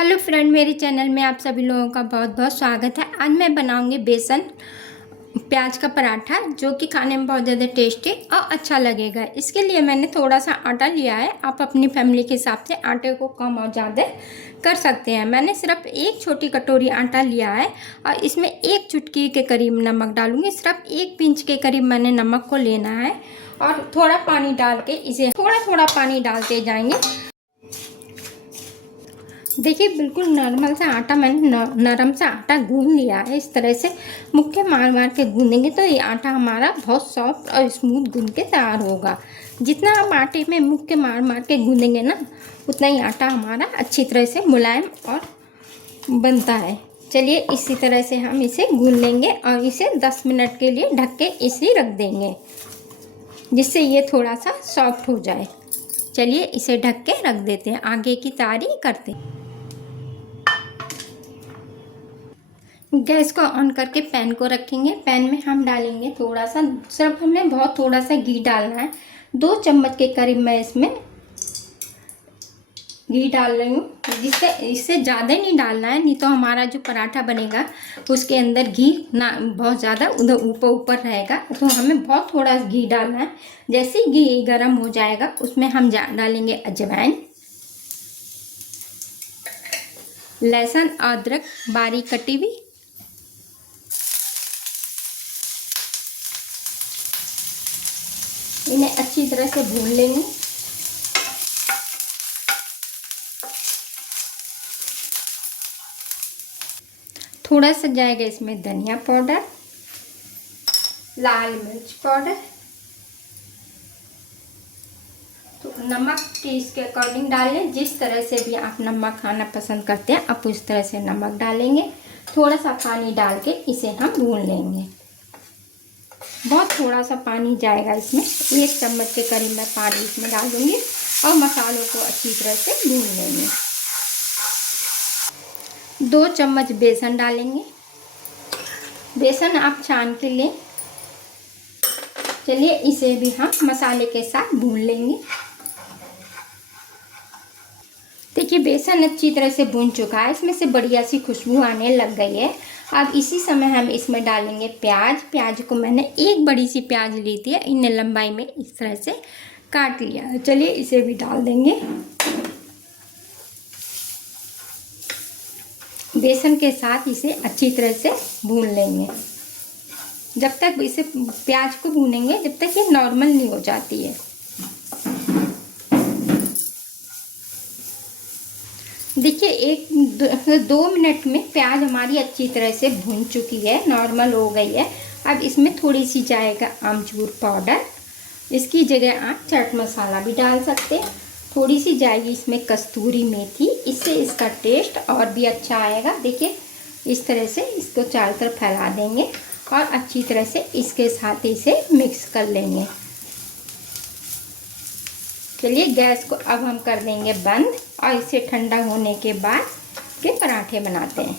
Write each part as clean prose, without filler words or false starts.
Hello friend, मेरे channel में आप सभी लोगों का बहुत बहुत स्वागत है। आज मैं बनाऊंगी बेसन प्याज का पराठा, जो कि खाने में बहुत ज़्यादा टेस्टी और अच्छा लगेगा। इसके लिए मैंने थोड़ा सा आटा लिया है। आप अपनी फैमिली के हिसाब से आटे को कम और ज़्यादा कर सकते हैं। मैंने सिर्फ एक छोटी कटोरी आटा लिया है और इसमें एक चुटकी के करीब नमक डालूंगी। सिर्फ एक पिंच के करीब मैंने नमक को लेना है और थोड़ा पानी डाल के इसे थोड़ा थोड़ा पानी डालते जाएंगे। देखिए, बिल्कुल नॉर्मल सा आटा मैंने नरम सा आटा गूंद लिया है। इस तरह से मुक्के मार मार के गूंदेंगे तो ये आटा हमारा बहुत सॉफ्ट और स्मूथ गूंद के तैयार होगा। जितना हम आटे में मुक्के मार मार के गूंदेंगे ना, उतना ही आटा हमारा अच्छी तरह से मुलायम और बनता है। चलिए, इसी तरह से हम इसे गूंद लेंगे और इसे 10 मिनट के लिए ढक के इसे रख देंगे, जिससे ये थोड़ा सा सॉफ्ट हो जाए। चलिए, इसे ढक के रख देते हैं। आगे की तैयारी करते हैं। गैस को ऑन करके पैन को रखेंगे। पैन में हम डालेंगे थोड़ा सा, सिर्फ हमें बहुत थोड़ा सा घी डालना है। 2 चम्मच के करीब मैं इसमें घी डाल रही हूँ। इससे ज़्यादा नहीं डालना है, नहीं तो हमारा जो पराठा बनेगा उसके अंदर घी ना बहुत ज़्यादा उधर ऊपर रहेगा। तो हमें बहुत थोड़ा घी डालना है। जैसे ही घी गर्म हो जाएगा उसमें हम डालेंगे अजवाइन, लहसुन अदरक बारीक कटी हुई, इन्हें अच्छी तरह से भून लेंगे। थोड़ा सा जाएगा इसमें धनिया पाउडर, लाल मिर्च पाउडर, तो नमक टेस्ट के अकॉर्डिंग डाल लें। जिस तरह से भी आप नमक खाना पसंद करते हैं आप उस तरह से नमक डालेंगे। थोड़ा सा पानी डाल के इसे हम भून लेंगे। बहुत थोड़ा सा पानी जाएगा इसमें, 1 चम्मच के करीब मैं पानी इसमें डाल दूँगी और मसालों को अच्छी तरह से भून लेंगे। 2 चम्मच बेसन डालेंगे। बेसन आप छान के लें। चलिए, इसे भी हम मसाले के साथ भून लेंगे। देखिए, बेसन अच्छी तरह से भून चुका है। इसमें से बढ़िया सी खुशबू आने लग गई है। अब इसी समय हम इसमें डालेंगे प्याज। प्याज को मैंने एक बड़ी सी प्याज ली थी, इन लंबाई में इस तरह से काट लिया। चलिए, इसे भी डाल देंगे। बेसन के साथ इसे अच्छी तरह से भून लेंगे। जब तक इसे प्याज को भूनेंगे जब तक ये नॉर्मल नहीं हो जाती है। देखिए, 1-2 मिनट में प्याज हमारी अच्छी तरह से भून चुकी है, नॉर्मल हो गई है। अब इसमें थोड़ी सी जाएगा आमचूर पाउडर। इसकी जगह आप चाट मसाला भी डाल सकते हैं। थोड़ी सी जाएगी इसमें कस्तूरी मेथी, इससे इसका टेस्ट और भी अच्छा आएगा। देखिए, इस तरह से इसको चारों तरफ फैला देंगे और अच्छी तरह से इसके साथ इसे मिक्स कर लेंगे। चलिए, गैस को अब हम कर देंगे बंद और इसे ठंडा होने के बाद के पराठे बनाते हैं।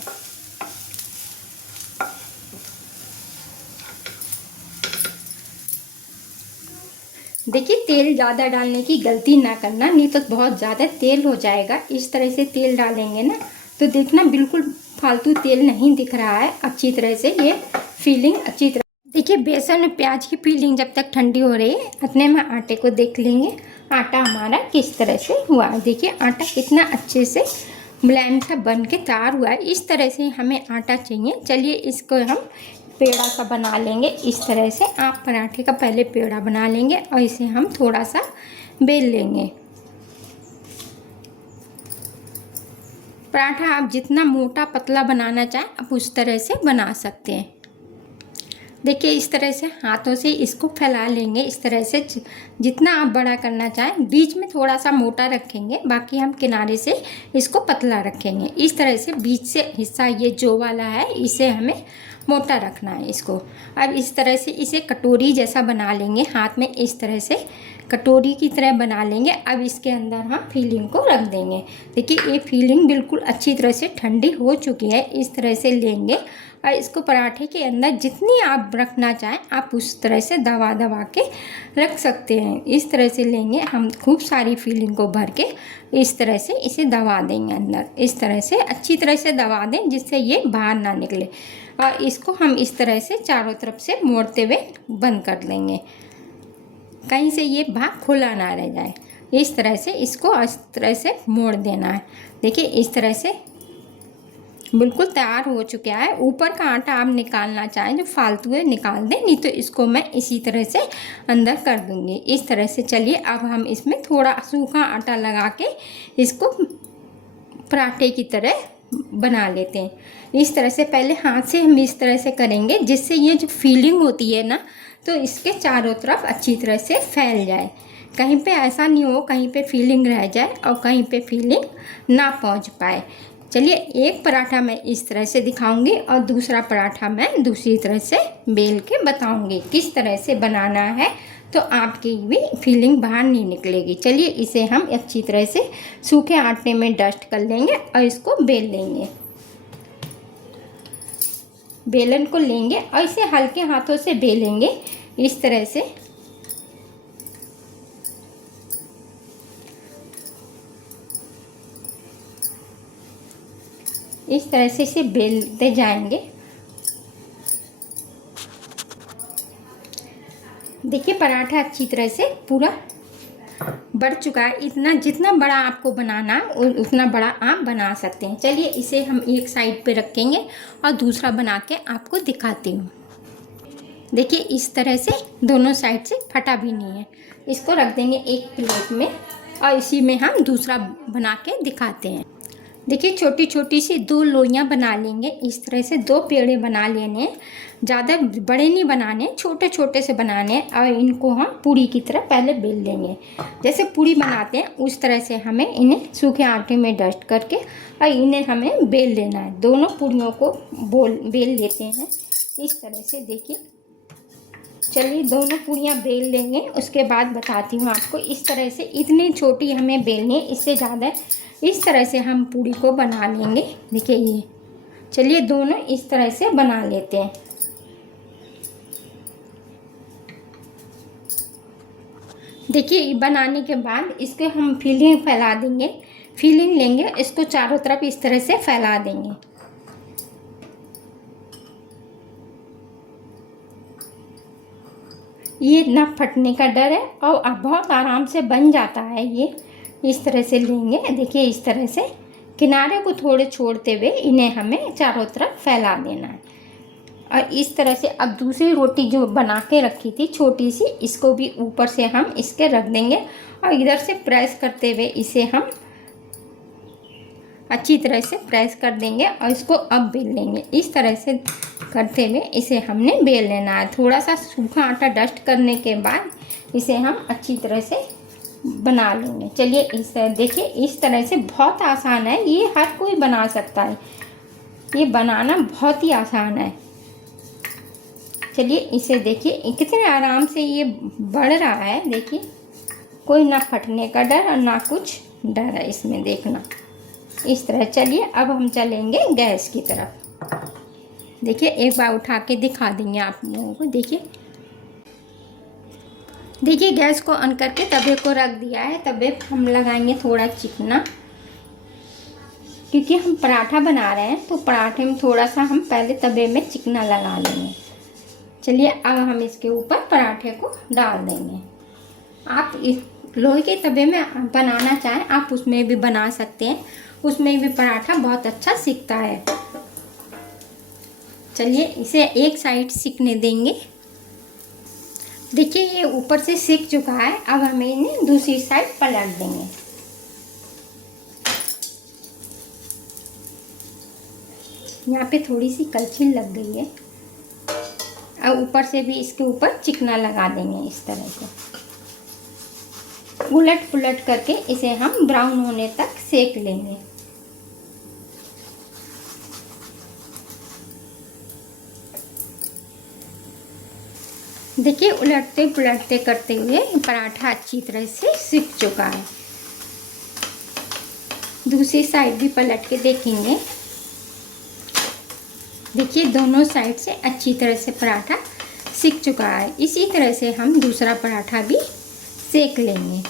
देखिए, तेल ज़्यादा डालने की गलती ना करना, नहीं तो बहुत ज़्यादा तेल हो जाएगा। इस तरह से तेल डालेंगे ना तो देखना बिल्कुल फालतू तेल नहीं दिख रहा है। अच्छी तरह से ये फीलिंग अच्छी तरह, देखिए, बेसन और प्याज की फीलिंग जब तक ठंडी हो रही है उतने में आटे को देख लेंगे आटा हमारा किस तरह से हुआ है। देखिए, आटा कितना अच्छे से मुलायम सा बन के तैयार हुआ है। इस तरह से हमें आटा चाहिए। चलिए, इसको हम पेड़ा सा बना लेंगे। इस तरह से आप पराठे का पहले पेड़ा बना लेंगे और इसे हम थोड़ा सा बेल लेंगे। पराठा आप जितना मोटा पतला बनाना चाहें आप उस तरह से बना सकते हैं। देखिए, इस तरह से हाथों से इसको फैला लेंगे। इस तरह से जितना आप बड़ा करना चाहें, बीच में थोड़ा सा मोटा रखेंगे, बाकी हम किनारे से इसको पतला रखेंगे। इस तरह से बीच से हिस्सा ये जो वाला है इसे हमें मोटा रखना है इसको। अब इस तरह से इसे कटोरी जैसा बना लेंगे। हाथ में इस तरह से कटोरी की तरह बना लेंगे। अब इसके अंदर हम फिलिंग को रख देंगे। देखिए, ये फिलिंग बिल्कुल अच्छी तरह से ठंडी हो चुकी है। इस तरह से लेंगे और इसको पराठे के अंदर जितनी आप रखना चाहें आप उस तरह से दबा दबा के रख सकते हैं। इस तरह से लेंगे हम, खूब सारी फिलिंग को भर के इस तरह से इसे दबा देंगे अंदर। इस तरह से अच्छी तरह से दबा दें जिससे ये बाहर ना निकले। और इसको हम इस तरह से चारों तरफ से मोड़ते हुए बंद कर देंगे, कहीं से ये भाग खुला ना रह जाए। इस तरह से इसको इस तरह से मोड़ देना है। देखिए इस तरह से बिल्कुल तैयार हो चुका है। ऊपर का आटा आप निकालना चाहें जो फालतू है निकाल दें, नहीं तो इसको मैं इसी तरह से अंदर कर दूंगी इस तरह से। चलिए अब हम इसमें थोड़ा सूखा आटा लगा के इसको पराठे की तरह बना लेते हैं। इस तरह से पहले हाथ से हम इस तरह से करेंगे जिससे ये जो फीलिंग होती है ना, तो इसके चारों तरफ अच्छी तरह से फैल जाए। कहीं पे ऐसा नहीं हो कहीं पे फीलिंग रह जाए और कहीं पे फीलिंग ना पहुंच पाए। चलिए एक पराठा मैं इस तरह से दिखाऊंगी और दूसरा पराठा मैं दूसरी तरह से बेल के बताऊंगी किस तरह से बनाना है, तो आपकी भी फीलिंग बाहर नहीं निकलेगी। चलिए इसे हम अच्छी तरह से सूखे आटे में डस्ट कर लेंगे और इसको बेल लेंगे। बेलन को लेंगे और इसे हल्के हाथों से बेलेंगे इस तरह से। इस तरह से इसे बेलते जाएंगे। देखिए पराठा अच्छी तरह से पूरा बढ़ चुका है। इतना जितना बड़ा आपको बनाना है उतना बड़ा आप बना सकते हैं। चलिए इसे हम एक साइड पे रखेंगे और दूसरा बना के आपको दिखाती हूँ। देखिए इस तरह से दोनों साइड से फटा भी नहीं है। इसको रख देंगे एक प्लेट में और इसी में हम दूसरा बना के दिखाते हैं। देखिए छोटी छोटी सी 2 लोइयाँ बना लेंगे। इस तरह से 2 पेड़े बना लेने हैं, ज़्यादा बड़े नहीं बनाने, छोटे छोटे से बनाने हैं। और इनको हम पूरी की तरह पहले बेल लेंगे। जैसे पूरी बनाते हैं उस तरह से हमें इन्हें सूखे आटे में डस्ट करके और इन्हें हमें बेल लेना है। दोनों पूरियों को बेल लेते हैं इस तरह से। देखिए चलिए दोनों पूरियाँ बेल लेंगे, उसके बाद बताती हूँ आपको। इस तरह से इतनी छोटी हमें बेलनी है, इससे ज़्यादा इस तरह से हम पूरी को बना लेंगे। देखिए ये, चलिए दोनों इस तरह से बना लेते हैं। देखिए बनाने के बाद इसके हम फिलिंग फैला देंगे। फिलिंग लेंगे, इसको चारों तरफ इस तरह से फैला देंगे। ये ना फटने का डर है और अब बहुत आराम से बन जाता है ये। इस तरह से लेंगे। देखिए इस तरह से किनारे को थोड़े छोड़ते हुए इन्हें हमें चारों तरफ फैला देना है। और इस तरह से अब दूसरी रोटी जो बना के रखी थी छोटी सी, इसको भी ऊपर से हम इसके रख देंगे और इधर से प्रेस करते हुए इसे हम अच्छी तरह से प्रेस कर देंगे और इसको अब बेल लेंगे। इस तरह से करते हुए इसे हमने बेल लेना है। थोड़ा सा सूखा आटा डस्ट करने के बाद इसे हम अच्छी तरह से बना लेंगे। चलिए इस तरह देखिए, इस तरह से बहुत आसान है, ये हर कोई बना सकता है। ये बनाना बहुत ही आसान है। चलिए इसे देखिए कितने आराम से ये बढ़ रहा है। देखिए कोई ना फटने का डर और ना कुछ डर है इसमें, देखना इस तरह। चलिए अब हम चलेंगे गैस की तरफ। देखिए एक बार उठा के दिखा देंगे आप लोगों को। देखिए गैस को ऑन करके तवे को रख दिया है। तवे हम लगाएंगे थोड़ा चिकना, क्योंकि हम पराठा बना रहे हैं तो पराठे में थोड़ा सा हम पहले तवे में चिकना लगा लेंगे। चलिए अब हम इसके ऊपर पराठे को डाल देंगे। आप इस लोहे के तवे में बनाना चाहें आप उसमें भी बना सकते हैं, उसमें भी पराठा बहुत अच्छा सिकता है। चलिए इसे एक साइड सिकने देंगे। देखिए ये ऊपर से सिक चुका है। अब हमें इन्हें दूसरी साइड पलट देंगे। यहाँ पे थोड़ी सी कलछी लग गई है। अब ऊपर से भी इसके ऊपर चिकना लगा देंगे इस तरह से। उलट पुलट करके इसे हम ब्राउन होने तक सेक लेंगे। देखिए उलटते पुलटते करते हुए पराठा अच्छी तरह से सिक चुका है। दूसरी साइड भी पलट के देखेंगे। देखिए दोनों साइड से अच्छी तरह से पराठा सिक चुका है। इसी तरह से हम दूसरा पराठा भी सेक लेंगे।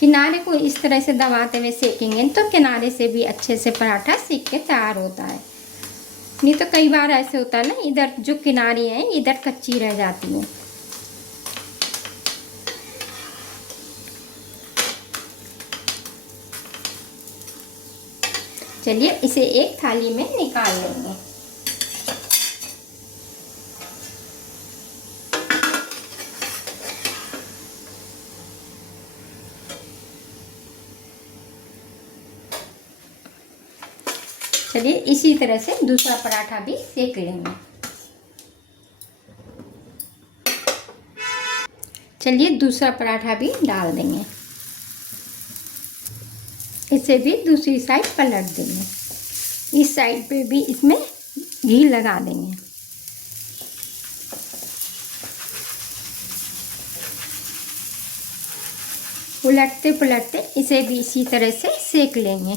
किनारे को इस तरह से दबाते हुए सेकेंगे तो किनारे से भी अच्छे से पराठा सेक के तैयार होता है। नहीं तो कई बार ऐसे होता है ना, इधर जो किनारे हैं इधर कच्ची रह जाती हैं। चलिए इसे एक थाली में निकाल लेंगे। चलिए इसी तरह से दूसरा पराठा भी सेक लेंगे। चलिए दूसरा पराठा भी डाल देंगे। इसे भी दूसरी साइड पलट देंगे। इस साइड पे भी इसमें घी लगा देंगे। उलटते पुलटते इसे भी इसी तरह से सेक लेंगे।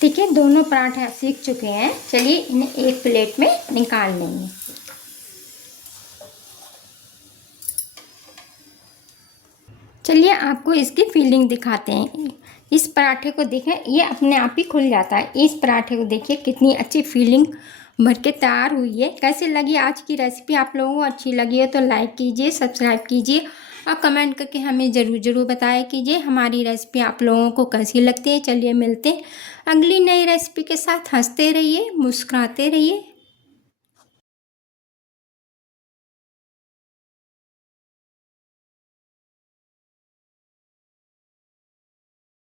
ठीक है, दोनों पराठे सीख चुके हैं। चलिए इन्हें एक प्लेट में निकाल लेंगे। चलिए आपको इसकी फीलिंग दिखाते हैं। इस पराठे को देखें, ये अपने आप ही खुल जाता है। इस पराठे को देखिए कितनी अच्छी फीलिंग भर के तैयार हुई है। कैसे लगी आज की रेसिपी? आप लोगों को अच्छी लगी है तो लाइक कीजिए, सब्सक्राइब कीजिए और कमेंट करके हमें ज़रूर बताया कीजिए हमारी रेसिपी आप लोगों को कैसी लगती है। चलिए मिलते हैं अगली नई रेसिपी के साथ। हंसते रहिए, मुस्कुराते रहिए।